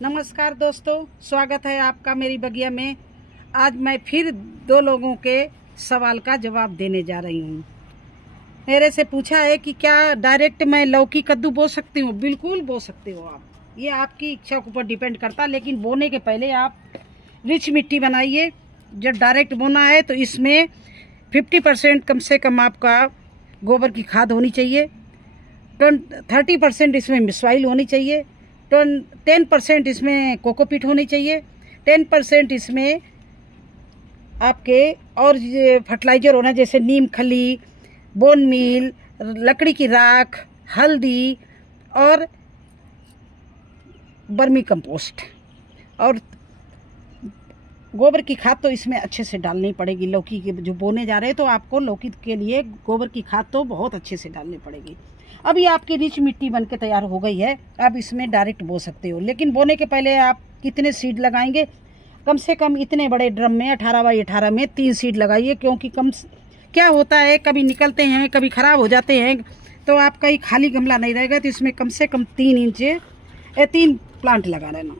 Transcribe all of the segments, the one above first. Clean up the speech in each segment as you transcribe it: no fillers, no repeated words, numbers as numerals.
नमस्कार दोस्तों, स्वागत है आपका मेरी बगिया में। आज मैं फिर दो लोगों के सवाल का जवाब देने जा रही हूँ। मेरे से पूछा है कि क्या डायरेक्ट मैं लौकी कद्दू बो सकती हूँ। बिल्कुल बो सकते हो आप, ये आपकी इच्छा के ऊपर डिपेंड करता, लेकिन बोने के पहले आप रिच मिट्टी बनाइए। जब डायरेक्ट बोना है तो इसमें 50% कम से कम आपका गोबर की खाद होनी चाहिए, 30% इसमें सॉइल होनी चाहिए, 10% इसमें कोकोपीट होनी चाहिए, 10% इसमें आपके और फर्टिलाइजर होना, जैसे नीम खली, बोन मील, लकड़ी की राख, हल्दी और बर्मी कंपोस्ट। और गोबर की खाद तो इसमें अच्छे से डालनी पड़ेगी। लौकी के जो बोने जा रहे हैं तो आपको लौकी के लिए गोबर की खाद तो बहुत अच्छे से डालनी पड़ेगी। अभी आपकी रिच मिट्टी बनके तैयार हो गई है, आप इसमें डायरेक्ट बो सकते हो। लेकिन बोने के पहले आप कितने सीड लगाएंगे? कम से कम इतने बड़े ड्रम में 18 बाई 18 में 3 सीड लगाइए, क्योंकि क्या होता है, कभी निकलते हैं कभी ख़राब हो जाते हैं, तो आपका ही खाली गमला नहीं रहेगा। तो इसमें कम से कम 3 इंच 3 प्लांट लगा लेना।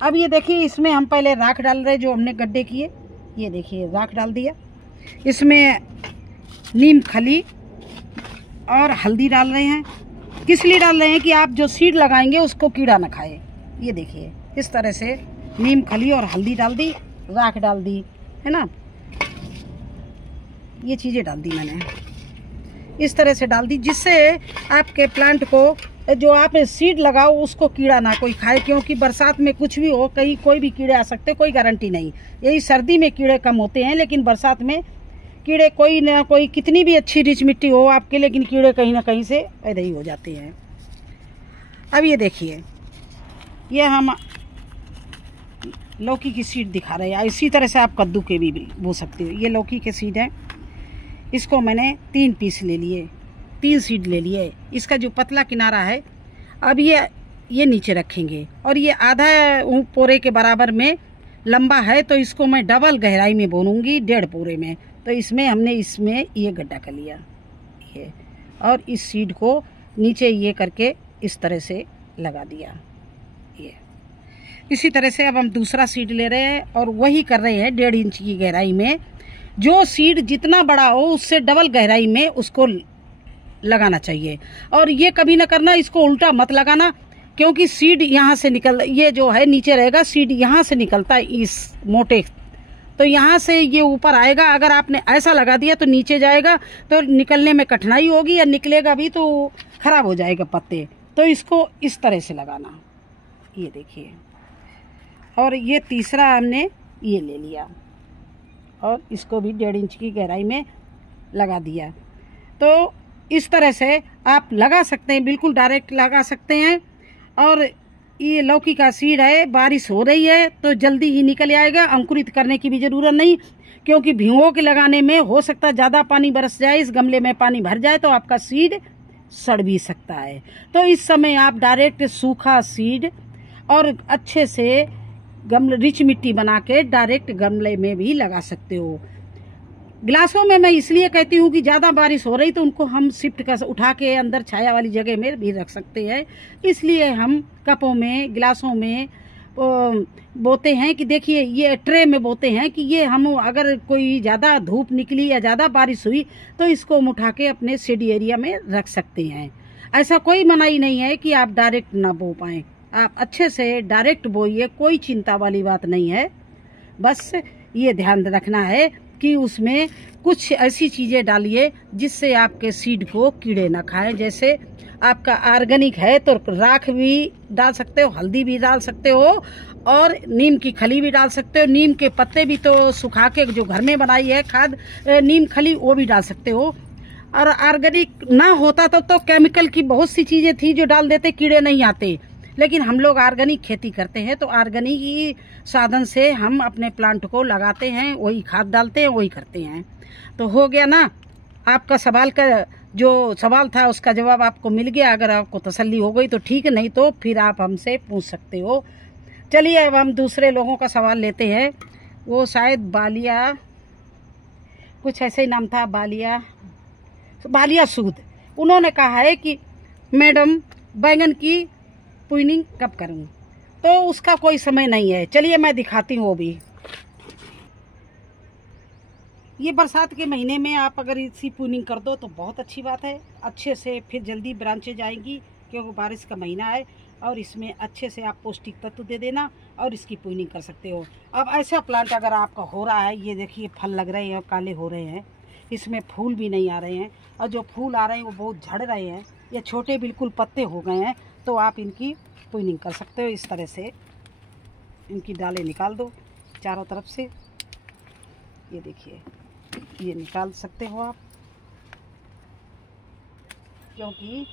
अब ये देखिए, इसमें हम पहले राख डाल रहे, जो हमने गड्ढे किए, ये देखिए राख डाल दिया। इसमें नीम खली और हल्दी डाल रहे हैं। किस लिए डाल रहे हैं? कि आप जो सीड लगाएंगे उसको कीड़ा ना खाए। ये देखिए इस तरह से नीम खली और हल्दी डाल दी, राख डाल दी, है ना, ये चीज़ें डाल दी मैंने, इस तरह से डाल दी, जिससे आपके प्लांट को जो आप सीड लगाओ उसको कीड़ा ना कोई खाए। क्योंकि बरसात में कुछ भी हो, कहीं कोई भी कीड़े आ सकते, कोई गारंटी नहीं। यही सर्दी में कीड़े कम होते हैं, लेकिन बरसात में कीड़े कोई ना कोई, कितनी भी अच्छी रिच मिट्टी हो आपके, लेकिन कीड़े कहीं ना कहीं से पैदा ही हो जाते हैं। अब ये देखिए, ये हम लौकी की सीड दिखा रहे हैं। इसी तरह से आप कद्दू के भी बो सकते हो। ये लौकी के सीड हैं, इसको मैंने 3 पीस ले लिए, 3 सीड ले लिए। इसका जो पतला किनारा है, अब ये नीचे रखेंगे, और ये आधा पोरे के बराबर में लंबा है, तो इसको मैं डबल गहराई में बोनूंगी, 1.5 पोरे में। तो इसमें हमने ये गड्ढा कर लिया, ये, और इस सीड को नीचे ये करके इस तरह से लगा दिया। ये इसी तरह से अब हम दूसरा सीड ले रहे हैं और वही कर रहे हैं 1.5 इंच की गहराई में। जो सीड जितना बड़ा हो उससे डबल गहराई में उसको लगाना चाहिए। और ये कभी ना करना, इसको उल्टा मत लगाना, क्योंकि सीड यहाँ से ये जो है नीचे रहेगा, सीड यहाँ से निकलता है इस मोटे, तो यहाँ से ये ऊपर आएगा। अगर आपने ऐसा लगा दिया तो नीचे जाएगा, तो निकलने में कठिनाई होगी, या निकलेगा भी तो खराब हो जाएगा पत्ते। तो इसको इस तरह से लगाना, ये देखिए। और ये तीसरा हमने ये ले लिया और इसको भी 1.5 इंच की गहराई में लगा दिया। तो इस तरह से आप लगा सकते हैं, बिल्कुल डायरेक्ट लगा सकते हैं। और ये लौकी का सीड है, बारिश हो रही है तो जल्दी ही निकल आएगा, अंकुरित करने की भी ज़रूरत नहीं, क्योंकि भिगो के लगाने में हो सकता है ज़्यादा पानी बरस जाए, इस गमले में पानी भर जाए, तो आपका सीड सड़ भी सकता है। तो इस समय आप डायरेक्ट सूखा सीड और अच्छे से रिच मिट्टी बना के डायरेक्ट गमले में भी लगा सकते हो। गिलासों में मैं इसलिए कहती हूँ कि ज़्यादा बारिश हो रही तो उनको हम शिफ्ट कर उठा के अंदर छाया वाली जगह में भी रख सकते हैं। इसलिए हम कपों में, गिलासों में बोते हैं, कि देखिए ये ट्रे में बोते हैं, कि ये हम अगर कोई ज़्यादा धूप निकली या ज़्यादा बारिश हुई तो इसको हम उठा के अपने शेडी एरिया में रख सकते हैं। ऐसा कोई मनाही नहीं है कि आप डायरेक्ट ना बो पाएँ, आप अच्छे से डायरेक्ट बोइए, कोई चिंता वाली बात नहीं है। बस ये ध्यान रखना है कि उसमें कुछ ऐसी चीज़ें डालिए जिससे आपके सीड को कीड़े ना खाएं। जैसे आपका ऑर्गेनिक है तो राख भी डाल सकते हो, हल्दी भी डाल सकते हो, और नीम की खली भी डाल सकते हो। नीम के पत्ते भी तो सुखा के जो घर में बनाई है खाद, नीम खली, वो भी डाल सकते हो। और ऑर्गेनिक ना होता तो केमिकल की बहुत सी चीज़ें थी जो डाल देते, कीड़े नहीं आते। लेकिन हम लोग ऑर्गेनिक खेती करते हैं, तो ऑर्गेनिक ही साधन से हम अपने प्लांट को लगाते हैं, वही खाद डालते हैं, वही करते हैं। तो हो गया ना, आपका सवाल का जो सवाल था उसका जवाब आपको मिल गया। अगर आपको तसल्ली हो गई तो ठीक, नहीं तो फिर आप हमसे पूछ सकते हो। चलिए अब हम दूसरे लोगों का सवाल लेते हैं। वो शायद बालिया, कुछ ऐसे ही नाम था, बालिया सूद। उन्होंने कहा है कि मैडम बैंगन की प्रूनिंग कब करूं? तो उसका कोई समय नहीं है। चलिए मैं दिखाती हूँ वो भी। ये बरसात के महीने में आप अगर इसी प्रूनिंग कर दो तो बहुत अच्छी बात है। अच्छे से फिर जल्दी ब्रांचेज आएंगी, क्योंकि बारिश का महीना है। और इसमें अच्छे से आप पौष्टिक तत्व दे देना और इसकी प्रूनिंग कर सकते हो। अब ऐसा प्लांट अगर आपका हो रहा है, ये देखिए फल लग रहे हैं, काले हो रहे हैं, इसमें फूल भी नहीं आ रहे हैं, और जो फूल आ रहे हैं वो बहुत झड़ रहे हैं, ये छोटे बिल्कुल पत्ते हो गए हैं, तो आप इनकी प्रूनिंग कर सकते हो। इस तरह से इनकी डालें निकाल दो चारों तरफ से। ये देखिए, ये निकाल सकते हो आप, क्योंकि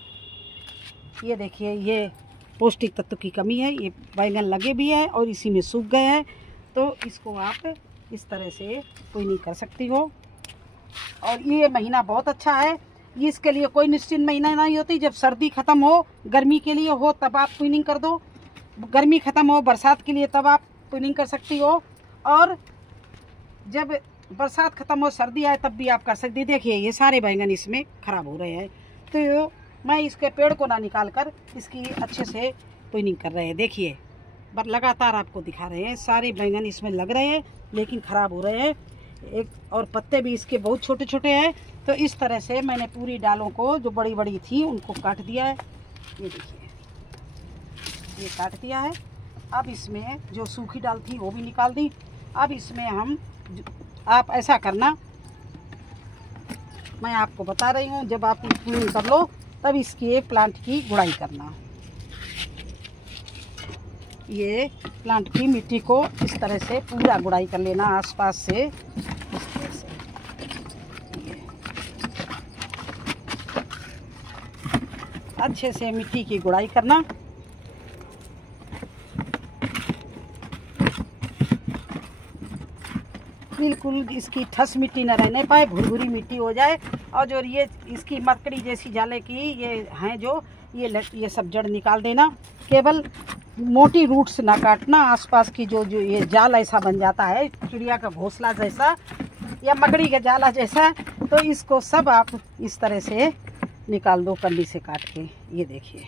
ये देखिए ये पौष्टिक तत्व की कमी है। ये बैंगन लगे भी हैं और इसी में सूख गए हैं, तो इसको आप इस तरह से प्रूनिंग कर सकती हो। और ये महीना बहुत अच्छा है। ये इसके लिए कोई निश्चित महीना नहीं होती। जब सर्दी ख़त्म हो, गर्मी के लिए हो, तब आप प्रूनिंग कर दो। गर्मी ख़त्म हो, बरसात के लिए, तब आप प्रूनिंग कर सकती हो। और जब बरसात ख़त्म हो, सर्दी आए, तब भी आप कर सकती। देखिए ये सारे बैंगन इसमें ख़राब हो रहे हैं, तो मैं इसके पेड़ को ना निकाल कर इसकी अच्छे से प्रूनिंग कर रहे हैं। देखिए लगातार आपको दिखा रहे हैं, सारे बैंगन इसमें लग रहे हैं लेकिन ख़राब हो रहे हैं। एक और पत्ते भी इसके बहुत छोटे छोटे हैं। तो इस तरह से मैंने पूरी डालों को, जो बड़ी बड़ी थी, उनको काट दिया है। ये देखिए, ये काट दिया है। अब इसमें जो सूखी डाल थी वो भी निकाल दी। अब इसमें आप ऐसा करना, मैं आपको बता रही हूँ, जब आप प्रूनिंग कर लो तब इसके प्लांट की गुड़ाई करना। ये प्लांट की मिट्टी को इस तरह से पूरा गुड़ाई कर लेना आसपास से, इस तरह से। अच्छे से मिट्टी की गुड़ाई करना। बिल्कुल इसकी ठस मिट्टी न रहने पाए, भुरभुरी मिट्टी हो जाए। और जो ये इसकी मकड़ी जैसी जाले की ये हैं, जो ये सब जड़ निकाल देना। केवल मोटी रूट्स ना काटना। आसपास की जो ये जाल ऐसा बन जाता है, चिड़िया का घोंसला जैसा या मकड़ी का जाला जैसा, तो इसको सब आप इस तरह से निकाल दो कल्ली से काट के। ये देखिए,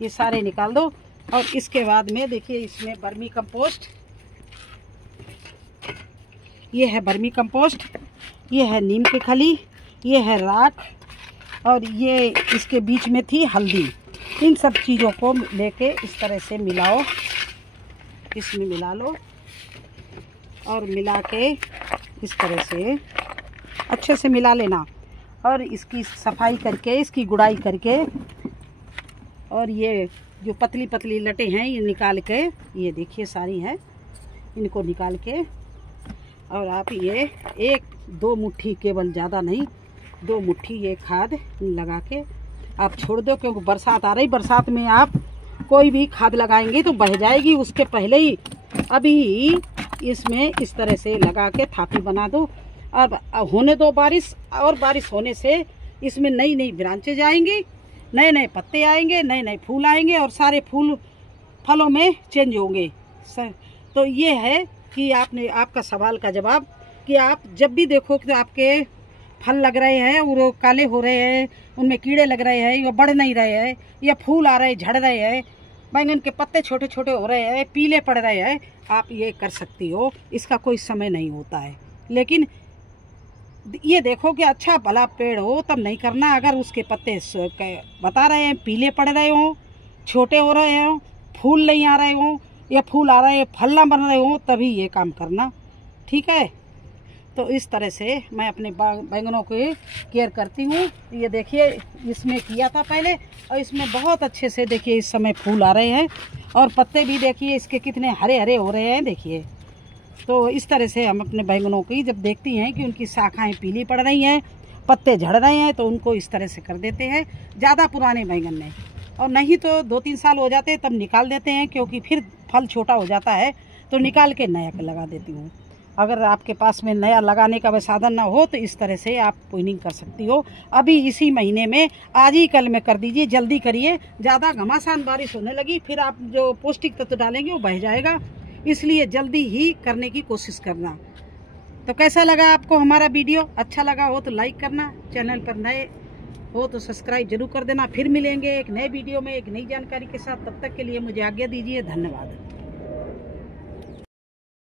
ये सारे निकाल दो। और इसके बाद में देखिए इसमें वर्मी कंपोस्ट, ये है वर्मी कंपोस्ट, ये है नीम की खली, ये है राख, और ये इसके बीच में थी हल्दी। इन सब चीज़ों को लेके इस तरह से मिलाओ, इसमें मिला लो और मिला के इस तरह से अच्छे से मिला लेना। और इसकी सफाई करके, इसकी गुड़ाई करके, और ये जो पतली पतली लटें हैं ये निकाल के, ये देखिए सारी हैं, इनको निकाल के, और आप ये 1-2 मुट्ठी, केवल ज़्यादा नहीं, 2 मुट्ठी ये खाद लगा के आप छोड़ दो। क्योंकि बरसात आ रही, बरसात में आप कोई भी खाद लगाएंगे तो बह जाएगी। उसके पहले ही अभी इसमें इस तरह से लगा के थापी बना दो। अब होने दो बारिश, और बारिश होने से इसमें नई नई ब्रांचेज आएंगी, नए नए पत्ते आएंगे, नए नए फूल आएंगे, और सारे फूल फलों में चेंज होंगे। तो ये है कि आपका सवाल का जवाब, कि आप जब भी देखो कि आपके फल लग रहे हैं और वो काले हो रहे हैं, उनमें कीड़े लग रहे हैं, या बढ़ नहीं रहे हैं, या फूल आ रहे हैं, झड़ रहे हैं, बैंगन के पत्ते छोटे छोटे हो रहे हैं, पीले पड़ रहे हैं, आप ये कर सकती हो। इसका कोई समय नहीं होता है। लेकिन ये देखो कि अच्छा भला पेड़ हो तब नहीं करना। अगर उसके पत्ते बता रहे हैं पीले पड़ रहे हों, छोटे हो रहे हों, फूल नहीं आ रहे हों, या फूल आ रहे हैं फल ना बन रहे हों, तभी ये काम करना। ठीक है, तो इस तरह से मैं अपने बैंगनों की केयर करती हूँ। ये देखिए इसमें किया था पहले, और इसमें बहुत अच्छे से देखिए इस समय फूल आ रहे हैं, और पत्ते भी देखिए इसके कितने हरे हरे हो रहे हैं। देखिए, तो इस तरह से हम अपने बैंगनों की जब देखती हैं कि उनकी शाखाएं पीली पड़ रही हैं, पत्ते झड़ रहे हैं, तो उनको इस तरह से कर देते हैं। ज़्यादा पुराने बैंगन नहीं, और नहीं तो 2-3 साल हो जाते तब निकाल देते हैं, क्योंकि फिर फल छोटा हो जाता है, तो निकाल के नया लगा देती हूँ। अगर आपके पास में नया लगाने का साधन ना हो तो इस तरह से आप प्रूनिंग कर सकती हो। अभी इसी महीने में, आज ही कल में कर दीजिए, जल्दी करिए। ज़्यादा घमासान बारिश होने लगी, फिर आप जो पौष्टिक तत्व डालेंगे वो बह जाएगा, इसलिए जल्दी ही करने की कोशिश करना। तो कैसा लगा आपको हमारा वीडियो? अच्छा लगा हो तो लाइक करना, चैनल पर नए हो तो सब्सक्राइब जरूर कर देना। फिर मिलेंगे एक नए वीडियो में एक नई जानकारी के साथ। तब तक के लिए मुझे आज्ञा दीजिए। धन्यवाद।